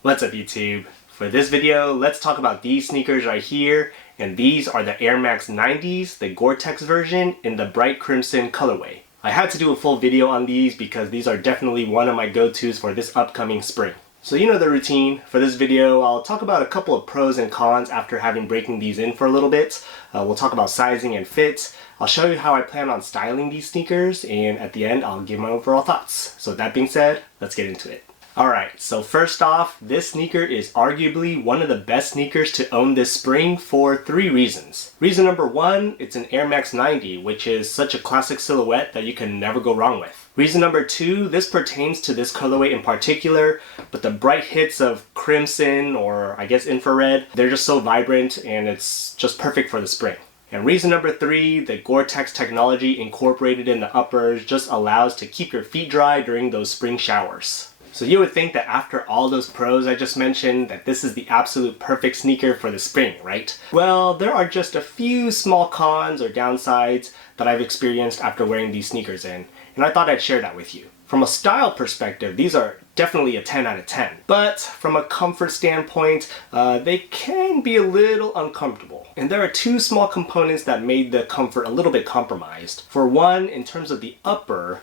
What's up YouTube? For this video, let's talk about these sneakers right here, and these are the Air Max 90s, the Gore-Tex version in the bright crimson colorway. I had to do a full video on these because these are definitely one of my go-tos for this upcoming spring. So you know the routine. For this video, I'll talk about a couple of pros and cons after having breaking these in for a little bit. We'll talk about sizing and fit. I'll show you how I plan on styling these sneakers, and at the end, I'll give my overall thoughts. So with that being said, let's get into it. Alright, so first off, this sneaker is arguably one of the best sneakers to own this spring for 3 reasons. Reason number 1, it's an Air Max 90, which is such a classic silhouette that you can never go wrong with. Reason number 2, this pertains to this colorway in particular, but the bright hits of crimson, or I guess infrared, they're just so vibrant and it's just perfect for the spring. And reason number 3, the Gore-Tex technology incorporated in the uppers just allows to keep your feet dry during those spring showers. So you would think that after all those pros I just mentioned that this is the absolute perfect sneaker for the spring, right? Well, there are just a few small cons or downsides that I've experienced after wearing these sneakers in, and I thought I'd share that with you. From a style perspective, these are definitely a 10 out of 10. But from a comfort standpoint, they can be a little uncomfortable. And there are 2 small components that made the comfort a little bit compromised. For one, in terms of the upper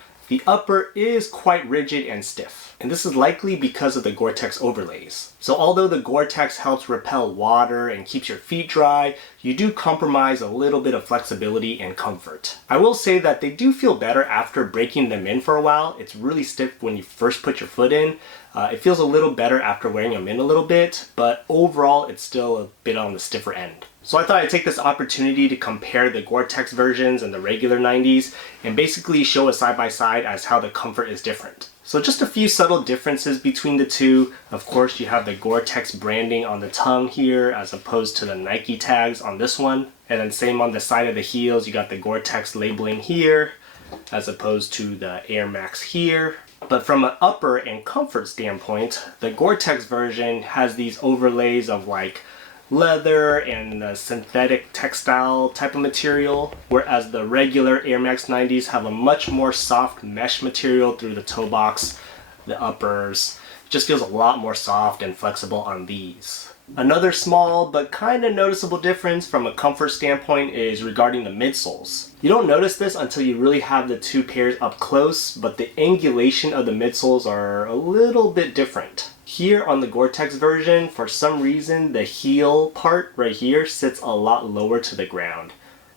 is quite rigid and stiff. And this is likely because of the Gore-Tex overlays. So although the Gore-Tex helps repel water and keeps your feet dry, you do compromise a little bit of flexibility and comfort. I will say that they do feel better after breaking them in for a while. It's really stiff when you first put your foot in. It feels a little better after wearing them in a little bit, but overall it's still a bit on the stiffer end. So I thought I'd take this opportunity to compare the Gore-Tex versions and the regular 90s and basically show a side-by-side as how the comfort is different. So just a few subtle differences between the two. Of course, you have the Gore-Tex branding on the tongue here as opposed to the Nike tags on this one. And then same on the side of the heels, you got the Gore-Tex labeling here as opposed to the Air Max here. But from an upper and comfort standpoint, the Gore-Tex version has these overlays of like leather and synthetic textile type of material, whereas the regular Air Max 90s have a much more soft mesh material through the toe box, the uppers. It just feels a lot more soft and flexible on these. Another small but kind of noticeable difference from a comfort standpoint is regarding the midsoles. You don't notice this until you really have the 2 pairs up close, but the angulation of the midsoles are a little bit different. Here on the Gore-Tex version, for some reason, the heel part right here sits a lot lower to the ground.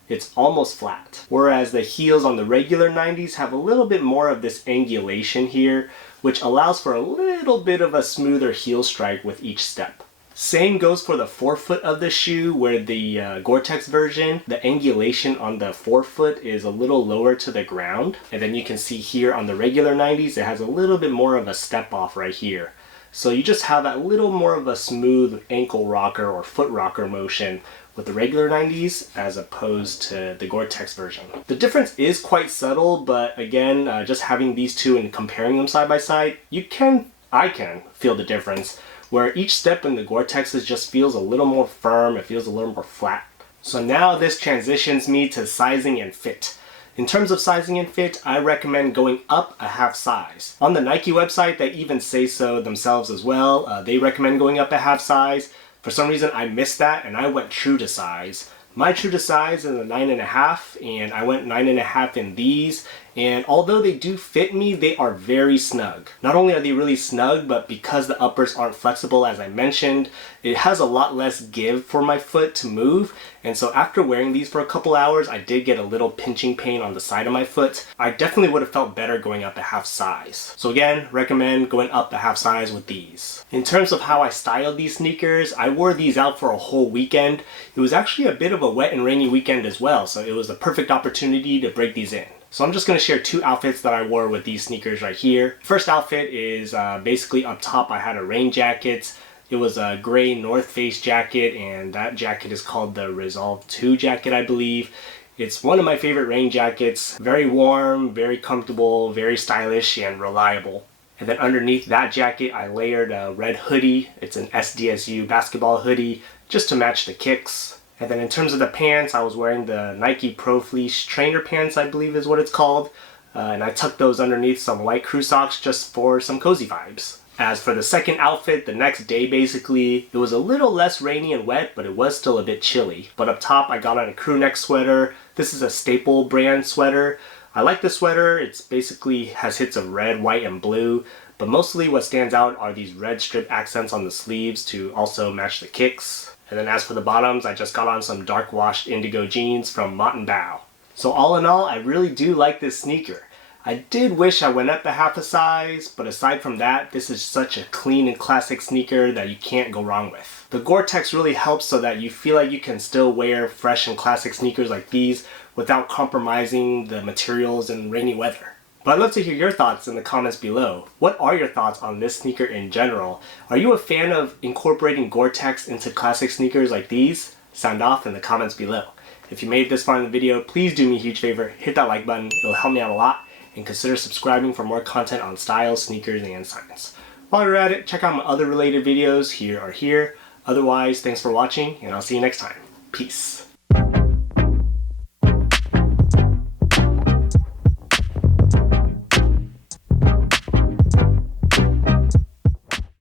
It's almost flat. Whereas the heels on the regular 90s have a little bit more of this angulation here, which allows for a little bit of a smoother heel strike with each step. Same goes for the forefoot of the shoe, where the Gore-Tex version, the angulation on the forefoot is a little lower to the ground. And then you can see here on the regular 90s, it has a little bit more of a step off right here. So you just have that little more of a smooth ankle rocker or foot rocker motion with the regular 90s as opposed to the Gore-Tex version. The difference is quite subtle, but again, just having these two and comparing them side by side, I can feel the difference, where each step in the Gore-Texes just feels a little more firm, it feels a little more flat. So now this transitions me to sizing and fit. In terms of sizing and fit, I recommend going up a half size. On the Nike website, they even say so themselves as well. They recommend going up a half size. For some reason, I missed that and I went true to size. My true to size is a 9.5, and I went 9.5 in these. And although they do fit me, they are very snug. Not only are they really snug, but because the uppers aren't flexible as I mentioned, it has a lot less give for my foot to move. And so after wearing these for a couple hours, I did get a little pinching pain on the side of my foot. I definitely would have felt better going up a half size. So again, recommend going up a half size with these. In terms of how I styled these sneakers, I wore these out for a whole weekend. It was actually a bit of a wet and rainy weekend as well, so it was the perfect opportunity to break these in. So I'm just going to share 2 outfits that I wore with these sneakers right here. First outfit is basically up top I had a rain jacket. It was a gray North Face jacket, and that jacket is called the Resolve 2 jacket, I believe. It's one of my favorite rain jackets. Very warm, very comfortable, very stylish, and reliable. And then underneath that jacket I layered a red hoodie. It's an SDSU basketball hoodie just to match the kicks. And then in terms of the pants, I was wearing the Nike Pro Fleece trainer pants, I believe is what it's called. And I tucked those underneath some white crew socks just for some cozy vibes. As for the second outfit, the next day basically, it was a little less rainy and wet, but it was still a bit chilly. But up top, I got on a Crewneck sweater. This is a staple brand sweater. I like the sweater. It's basically has hits of red, white, and blue. But mostly what stands out are these red strip accents on the sleeves to also match the kicks. And then as for the bottoms, I just got on some dark washed indigo jeans from Mott. So all in all, I really do like this sneaker. I did wish I went up a half a size, but aside from that, this is such a clean and classic sneaker that you can't go wrong with. The Gore-Tex really helps so that you feel like you can still wear fresh and classic sneakers like these without compromising the materials in rainy weather. But I'd love to hear your thoughts in the comments below. What are your thoughts on this sneaker in general? Are you a fan of incorporating Gore-Tex into classic sneakers like these? Sound off in the comments below. If you made it this far in the video, please do me a huge favor, hit that like button, it'll help me out a lot. And consider subscribing for more content on style, sneakers, and science. While you're at it, check out my other related videos here or here. Otherwise, thanks for watching, and I'll see you next time. Peace.